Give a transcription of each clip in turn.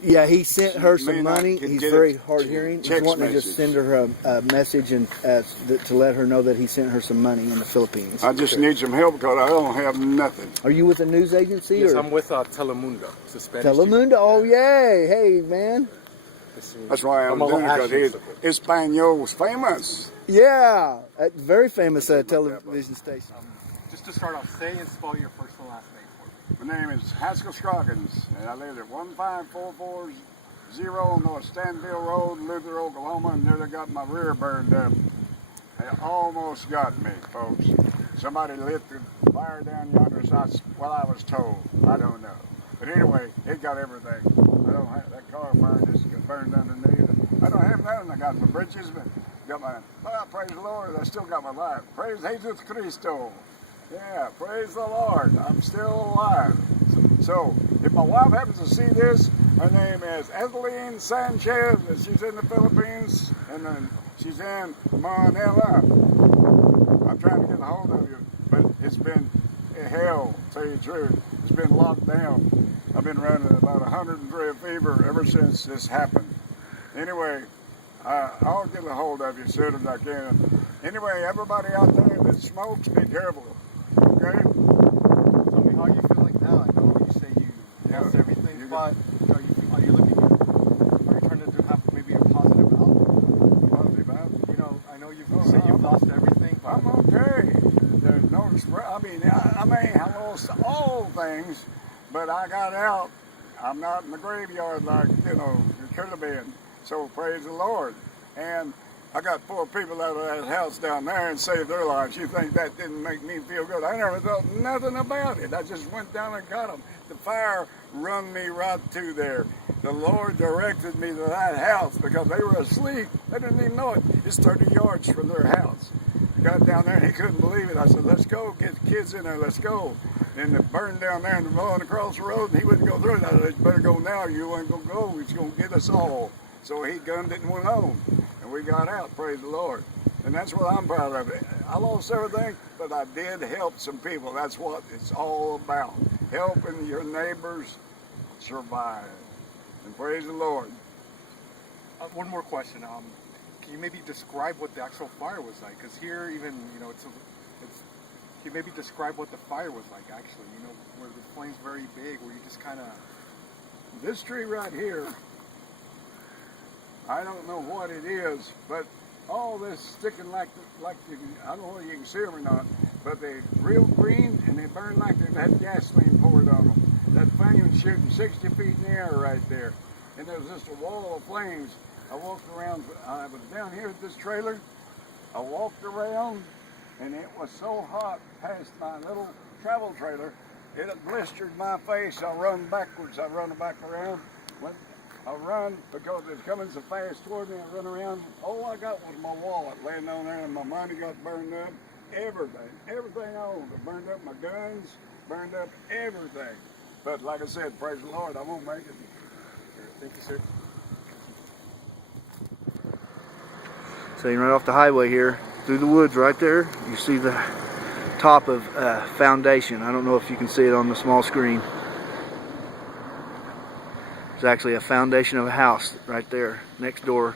Yeah, he sent her some money. He's very hard hearing. He's wanting to just send her a message and to let her know that he sent her some money in the Philippines. I just need some help because I don't have nothing. Are you with a news agency? Yes, or? I'm with Telemundo. It's a Spanish Telemundo? Oh, yay. Hey, man. That's why I'm doing it, because Espanol's famous. Yeah, very famous television station. Just to start off, say and spell your first and last name for me. My name is Haskell Scroggins, and I live at 15440 North Stanville Road, Luther, Oklahoma, and nearly got my rear burned up. It almost got me, folks. Somebody lit the fire down yonder, so I was told. I don't know. But anyway, it got everything. I don't have that car fire just got burned underneath. I don't have nothing. I got my britches, but got my, well, praise the Lord, I still got my life. Praise Jesus Christo. Yeah, praise the Lord. I'm still alive. So if my wife happens to see this, her name is Evelyn Sanchez, and she's in the Philippines, and then she's in Manila. I'm trying to get a hold of you, but it's been hell, to tell you the truth. It's been locked down. I've been running about 103 fever ever since this happened. Anyway, I'll get a hold of you as soon as I can. Anyway, everybody out there that smokes, be careful. Okay? Tell me how you feel like now. I know you say you lost everything, but are you looking? Are you trying to have maybe a positive outlook? Positive outlook? You know, I know you say you've lost everything. But I'm okay. There's no, I may have lost all things, but I got out. I'm not in the graveyard like, you know, it could have been. So praise the Lord. And I got 4 people out of that house down there and saved their lives. You think that didn't make me feel good? I never thought nothing about it. I just went down and got them. The fire run me right to there. The Lord directed me to that house because they were asleep. They didn't even know it. It's 30 yards from their house. I got down there and he couldn't believe it. I said, let's go, get the kids in there, let's go. And it burned down there and blowing across the road and he wouldn't go through it. I said, you better go now, you ain't gonna go, he's gonna get us all. So he gunned it and went on. And we got out, praise the Lord. And that's what I'm proud of. I lost everything, but I did help some people. That's what it's all about. Helping your neighbors survive. And praise the Lord. One more question. Can you maybe describe what the actual fire was like? Because here, even, you know, can you maybe describe what the fire was like, actually? You know, where the flame's very big, where you just kind of... This tree right here, I don't know what it is, but all this sticking like I don't know if you can see them or not, but they're real green and they burn like they've had gasoline poured on them. That flame was shooting 60 feet in the air right there. And there was just a wall of flames. I walked around, I was down here at this trailer. I walked around and it was so hot past my little travel trailer, it blistered my face. I run backwards, I run back around. I run because it's coming so fast toward me. I run around. All I got was my wallet laying on there, and my money got burned up. Everything I owned. I burned up my guns, burned up everything. But like I said, praise the Lord, I won't make it. Thank you, sir. So you're right off the highway here, through the woods right there. You see the top of foundation. I don't know if you can see it on the small screen. There's actually a foundation of a house right there next door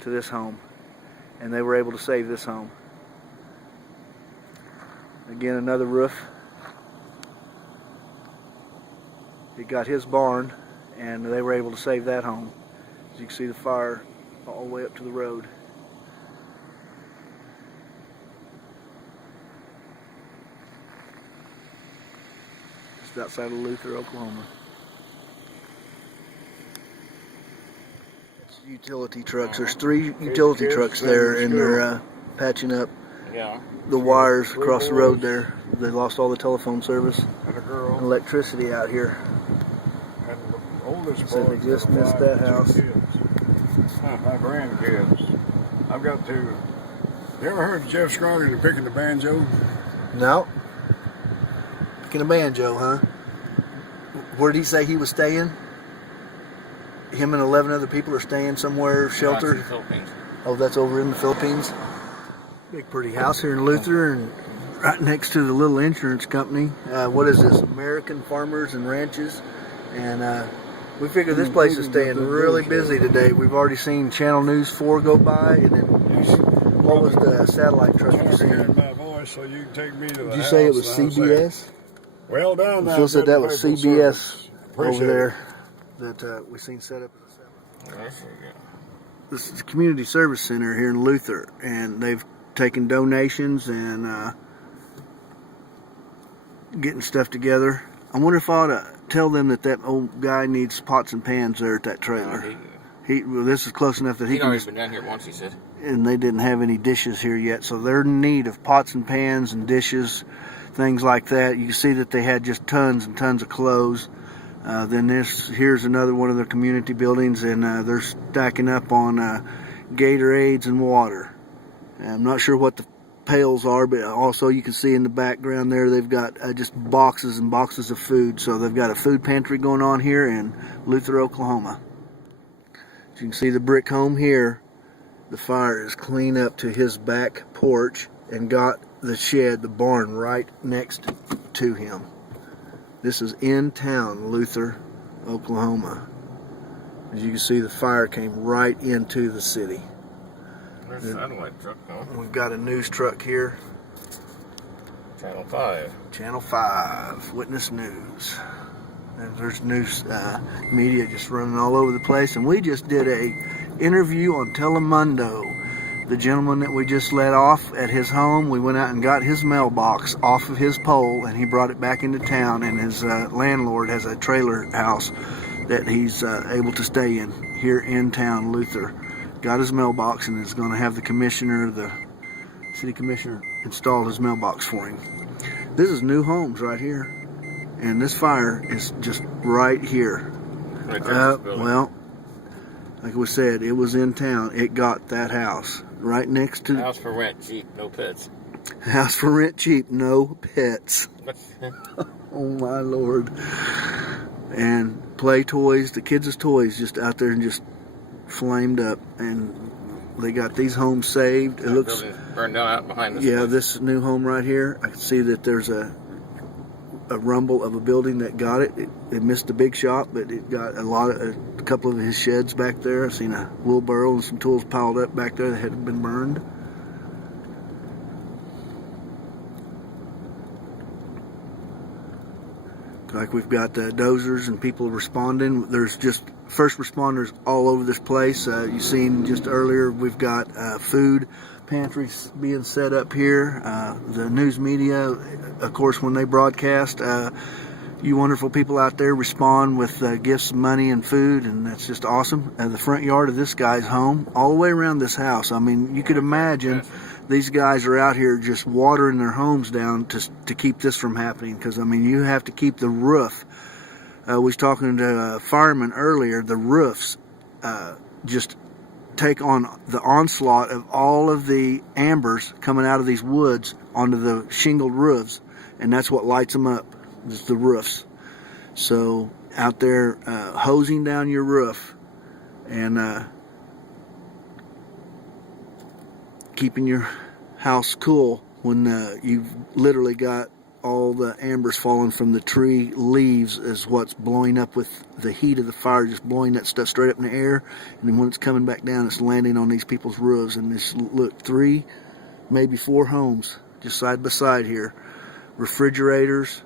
to this home, and they were able to save this home. Again, another roof. It got his barn, and they were able to save that home. As you can see, the fire all the way up to the road. Just outside of Luther, Oklahoma. Utility trucks. There's 3 utility trucks there, and they're patching up the wires across the road there. They lost all the telephone service and electricity out here. And the oldest So they just missed that house. My grandkids. I've got 2. You ever heard of Jeff Scroggins picking the banjo? No. Picking a banjo, huh? Where did he say he was staying? Him and 11 other people are staying somewhere sheltered. That's in the Philippines. Oh, that's over in the Philippines. Big pretty house here in Luther, and right next to the little insurance company. What is this? American Farmers and Ranches. And We figure this place is staying really busy today. We've already seen Channel News 4 go by, and then what was the satellite truck you seen? My voice so you can take me to the Did you house, say it was and I'll say, CBS? well done. Phil said that was CBS over Appreciate there that we seen set up as a satellite. This is the Community Service Center here in Luther, and they've taken donations and getting stuff together. I wonder if I ought to tell them that old guy needs pots and pans there at that trailer. Well, this is close enough that he can. He's been down here once, he said. And they didn't have any dishes here yet, so they're in need of pots and pans and dishes, things like that. You can see that they had just tons and tons of clothes. Then here's another one of their community buildings, and they're stacking up on Gatorades and water. I'm not sure what the pails are, but also you can see in the background there they've got just boxes and boxes of food. So they've got a food pantry going on here in Luther, Oklahoma. As you can see the brick home here, the fire is clean up to his back porch and got the shed, the barn, right next to him. This is in town, Luther, Oklahoma. As you can see, the fire came right into the city. There's a satellite truck, though. We've got a news truck here. Channel 5. Channel 5, Witness News. And there's news media just running all over the place. And we just did a interview on Telemundo. The gentleman that we just let off at his home, we went out and got his mailbox off of his pole, and he brought it back into town. And his landlord has a trailer house that he's able to stay in here in town, Luther. Got his mailbox and is going to have the city commissioner install his mailbox for him. This is new homes right here, and this fire is just right here. Well, like we said, it was in town. It got that house right next to house for rent, cheap, no pets. House for rent, cheap, no pets. Oh my Lord! And play toys, the kids' toys, just out there and just flamed up, and they got these homes saved. It looks burned down out behind this. Yeah, place. This new home right here. I can see that there's a rumble of a building that got it. It missed the big shop, but it got a couple of his sheds back there. I've seen a wheelbarrow and some tools piled up back there that had been burned. Like we've got dozers and people responding. There's just first responders all over this place. You've seen just earlier we've got food pantries being set up here. The news media, of course, when they broadcast, you wonderful people out there respond with gifts, money, and food, and that's just awesome. The front yard of this guy's home, all the way around this house. I mean, you could imagine these guys are out here just watering their homes down to keep this from happening, because, I mean, you have to keep the roof. We was talking to a fireman earlier. The roofs just take on the onslaught of all of the ambers coming out of these woods onto the shingled roofs, and that's what lights them up, is the roofs. So out there hosing down your roof and keeping your house cool when you've literally got all the ambers falling from the tree leaves is what's blowing up with the heat of the fire, just blowing that stuff straight up in the air, and then when it's coming back down, it's landing on these people's roofs. And this, look, 3, maybe 4 homes just side by side here. Refrigerators,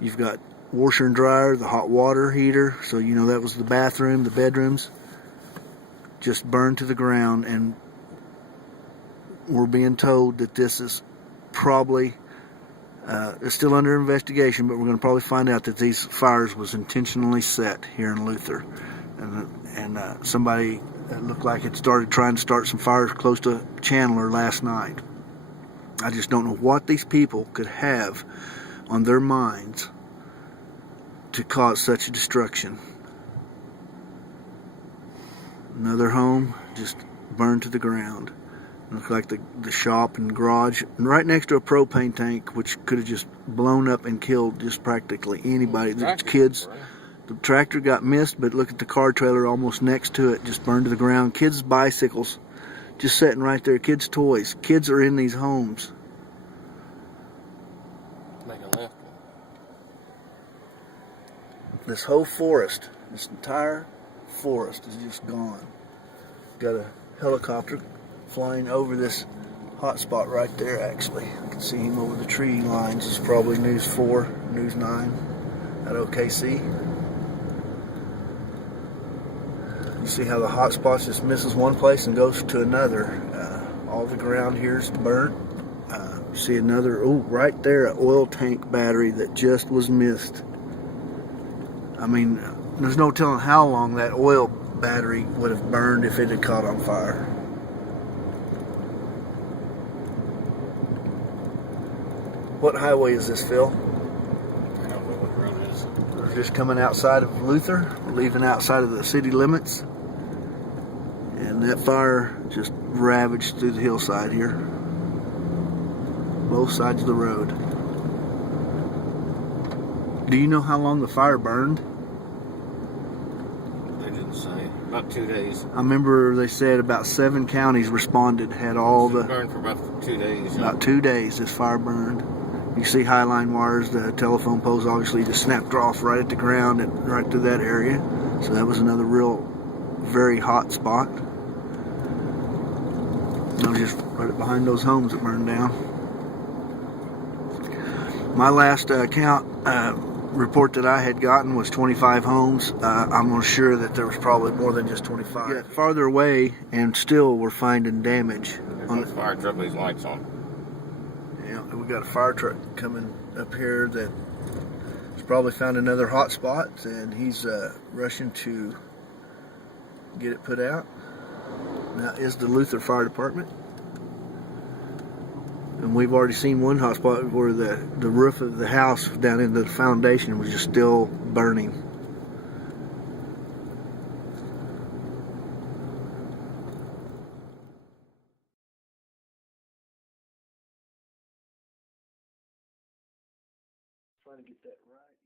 you've got washer and dryer, the hot water heater, so you know that was the bathroom, the bedrooms, just burned to the ground. And we're being told that this is probably it's still under investigation, but we're going to probably find out that these fires was intentionally set here in Luther, and somebody looked like it started trying to start some fires close to Chandler last night. I just don't know what these people could have on their minds to cause such a destruction. Another home just burned to the ground. Looks like the shop and garage, and right next to a propane tank, which could have just blown up and killed just practically anybody. The kids, the tractor got missed, but look at the car trailer almost next to it, just burned to the ground. Kids' bicycles just sitting right there. Kids' toys. Kids are in these homes. Make a left. This whole forest This entire forest is just gone. Got a helicopter flying over this hot spot right there, actually. I can see him over the tree lines. It's probably News 4, News 9 at OKC. You see how the hot spot just misses one place and goes to another. All the ground here is burnt. You see another, oh, right there, an oil tank battery that just was missed. I mean, there's no telling how long that oil battery would have burned if it had caught on fire. What highway is this, Phil? I don't know what road it is. We're just coming outside of Luther, leaving outside of the city limits. And that fire just ravaged through the hillside here. Both sides of the road. Do you know how long the fire burned? They didn't say. About 2 days. I remember they said about 7 counties responded, had all It the... burned for about 2 days. About 2 days this fire burned. You see highline wires, the telephone poles obviously just snapped off right at the ground and right through that area. So that was another real, very hot spot. And I was just right behind those homes that burned down. My last count report that I had gotten was 25 homes. I'm sure that there was probably more than just 25. Yeah, farther away, and still we're finding damage. On the fire truck with these lights on. Yeah, we got a fire truck coming up here that has probably found another hot spot, and he's rushing to get it put out. That is the Luther Fire Department. And we've already seen one hot spot where the roof of the house down into the foundation was just still burning. Trying to get that right.